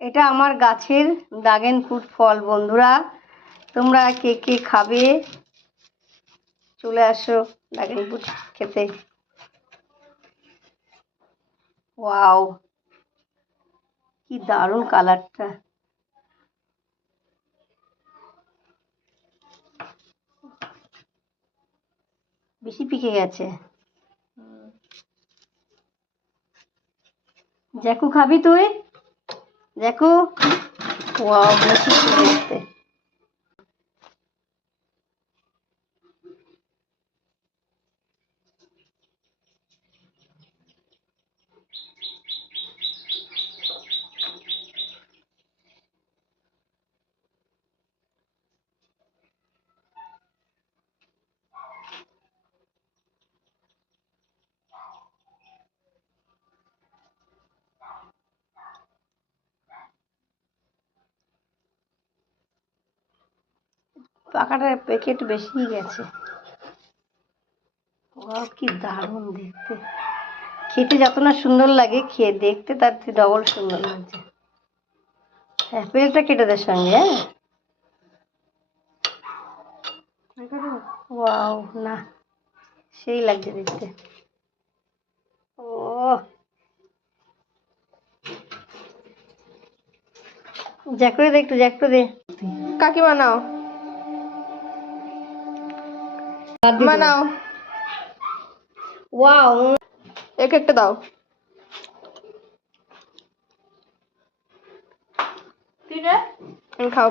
এটা আমার গাছের ড্রাগন ফ্রুট ফল। বন্ধুরা, তোমরা কে কে খাবে চলে আসো ড্রাগন ফ্রুট খেতে। ওয়াও, কি দারুণ কালারটা। বেশি পিকে গেছে। জ্যাকু খাবি তুই? জ্যাকু, ওয়াও বেশি দেখতে। পাকাটার প্যাকেট বেশি গেছে। ওয়াও, কি দারুণ দেখতে। খেতে যত না সুন্দর লাগে, খেয়ে দেখতে তার থেকে ডবল সুন্দর লাগছে। অ্যাপেলটা কেটে দে সঙ্গে। ওয়াও, না সেই লাগছে দেখতে। ও, জ্যাকুরে দে, একটু জ্যাকুরে দে। কাকিমা নাও, নাও। ওয়াও, এক একটা দাও। তুই না খাও।